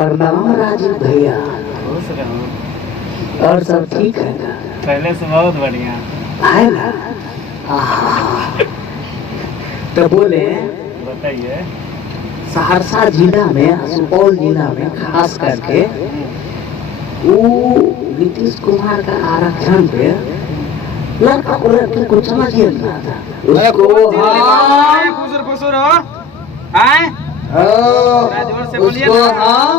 प्रणाम राजीव भैया। खुश रहो। और सब ठीक है ना? पहले से बहुत बढ़िया है ना? तो बोले बताइए। सहरसा जिला में, सुपौल जिला में खास करके वो नीतीश कुमार का आरक्षण पे लड़का और लड़की को समझिए ना था उसको उसको हम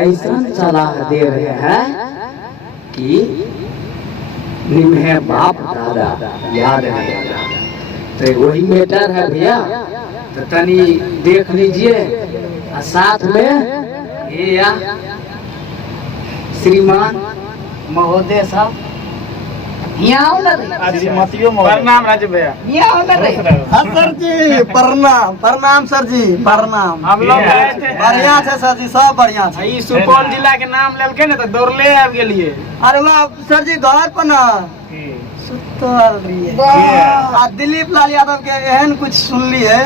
ऐसा सलाह दे रहे हैं कि निम्हे बाप दादा याद रहेगा। तो वही मैटर है भैया, तो तनी देख लीजिए। साथ में ये श्रीमान महोदय साहब प्रणाम राजू भैया। सर जी प्रणाम। प्रणाम सर जी प्रणाम। हम लोग गए थे। बढ़िया है सर जी, सब बढ़िया है। ई सुपौल जिला के नाम लेलके ना तो दौड़ले आब गेलिए। अरे वाह सर जी, घर पर ना सुतल रहिए। आ दिलीप लाल यादव के एहन कुछ सुन लिए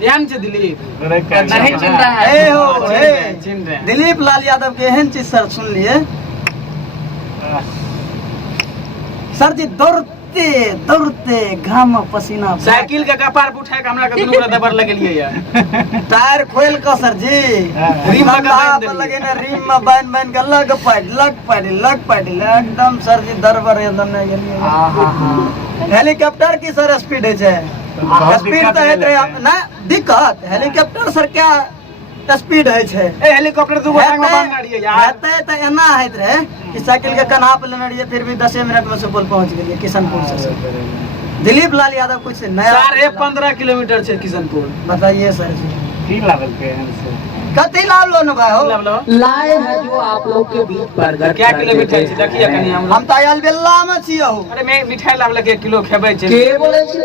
ध्यान से दिलीप नहीं चिन्ह रहा है। ए हो ए चिन्ह रहे हैं। दिलीप लाल यादव के एहन चीज सर सुन लिए सर जी, दौड़ते दौड़ते घाम पसीना साइकिल के कपार पे उठा के हमरा के दुनू गोरा दबर लगेलिए यार। टायर खोल के सर जी रिम में बांध देलिए। लगे ना, रिम में बांध के लग पाइड एकदम सर जी दरबर एकदम नहीं गेलिए। हेलीकॉप्टर की सर स्पीड है स्पीड तो है ना दिक्कत। हेलीकॉप्टर सर क्या स्पीड है छे। ए हेलीकॉप्टर दू गोरा में बांध रहिए यार। हेते त एना हैत रहे कि साइकिल के कन्हा पे लेने रहिए, फिर भी 10 मिनट में सुपौल पहुंच गेलिए किशनपुर से। दिलीप लाल यादव कुछ नया सर 15 किलोमीटर से किशनपुर। बताइए सर जी की लागल के से कथी लाभ लो न भाई हो लाए है जो आप लोग के बीच पर क्या किलोमीटर छै देखिए कनी हम त आयल बेल्ला में छियो। अरे मैं मिठाई लाव लगे 1 किलो खेबै छै। के बोले छे?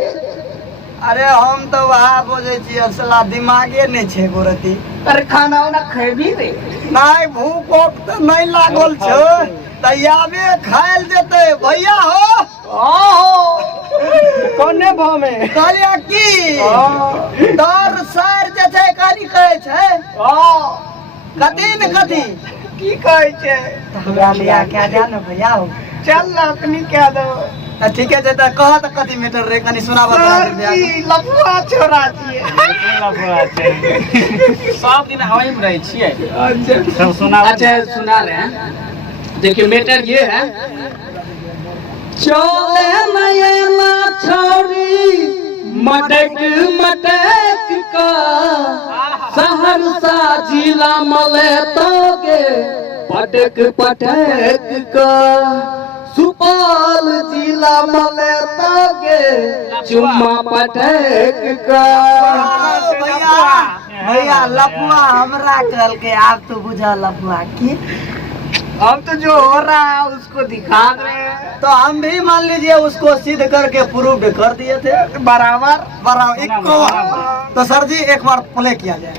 अरे हम तो वहाँ बोझे छी, असला दिमागे नहीं छे गोरती। अरे खाना वाना खेबी रे? नहीं भूख वूख तो नहीं लागल छो, तैयाबे खायल देते भैया हो। कोने भाव में कहलिया की दर सर जे छै कानी कहै छै कथी न कथी की कहै छै हमरा लिया क्या जानो भैया हो। चल ना अपनी क्या दो ठीक है त कह त कथी मैटर रे कनी सुनाबा लफुआ छोरा छिए। लफुआ छै सब दिन हवाई में रहै छिए। अच्छा सुनाओ। अच्छा सुना रहे हैं। देखिए मैटर ये है, चले नयना छोरी मटक मटक का सहरसा जिला मले तोगे पटक पटक का सुपौल जिला मले तोगे चुम्मा पटक का। भैया लफुआ हमरा कल के आप तो बुझा लफुआ की अब तो जो हो रहा है उसको दिखा रहे हैं। तो हम भी मान लीजिए उसको सिद्ध करके प्रूव कर दिए थे बराबर इक्को। तो सर जी एक बार प्ले किया जाए।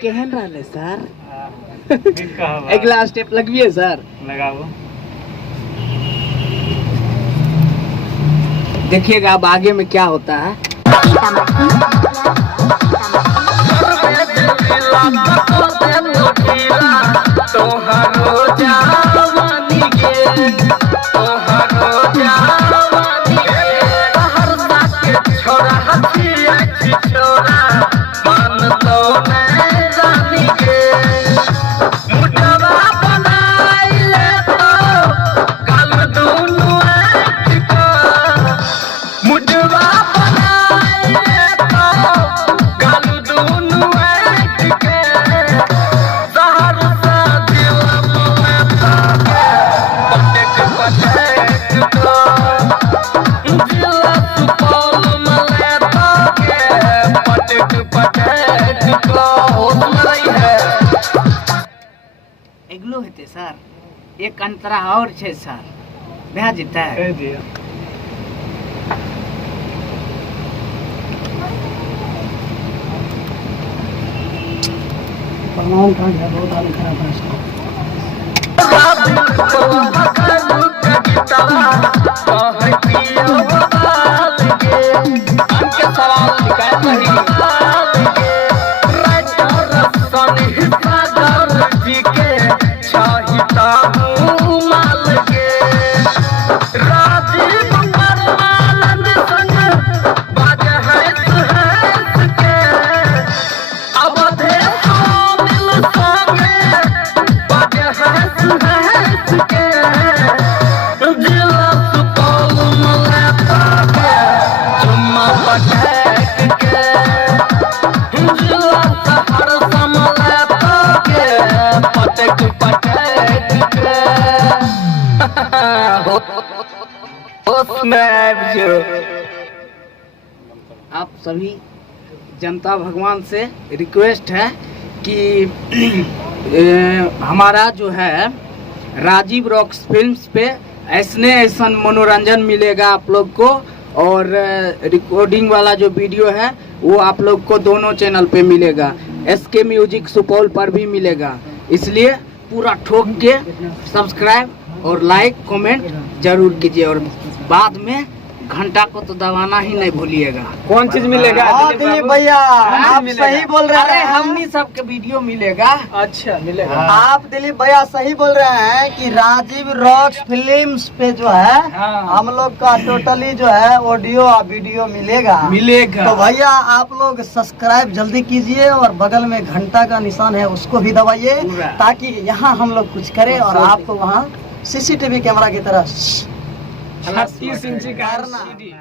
केहन रहले सर? अगला स्टेप लगविए सर। लगाओ। देखिएगा अब आगे में क्या होता है। मुझवा बनाए सर एक अंतरा और छे सर भए जेतै प्रणाम कहाँ गया, बहुत हाल खराब है इसका। आप सभी जनता भगवान से रिक्वेस्ट है कि हमारा जो है राजीव रॉक्स फिल्म्स पे ऐसा मनोरंजन मिलेगा आप लोग को, और रिकॉर्डिंग वाला जो वीडियो है वो आप लोग को दोनों चैनल पे मिलेगा, SK म्यूजिक सुपौल पर भी मिलेगा। इसलिए पूरा ठोक के सब्सक्राइब और लाइक कमेंट जरूर कीजिए, और बाद में घंटा को तो दबाना ही नहीं भूलिएगा। कौन चीज मिलेगा? हाँ दिलीप भैया, आप सही बोल रहे अरे हैं। हमनी सबके वीडियो मिलेगा। अच्छा मिलेगा। आप दिलीप भैया सही बोल रहे हैं कि राजीव रॉक्स फिल्म्स पे जो है हम लोग का टोटली जो है ऑडियो और वीडियो मिलेगा। तो भैया आप लोग सब्सक्राइब जल्दी कीजिए और बगल में घंटा का निशान है उसको भी दबाइए, ताकि यहाँ हम लोग कुछ करें और आपको वहाँ CCTV कैमरा की तरह 36 इंची का करना। CD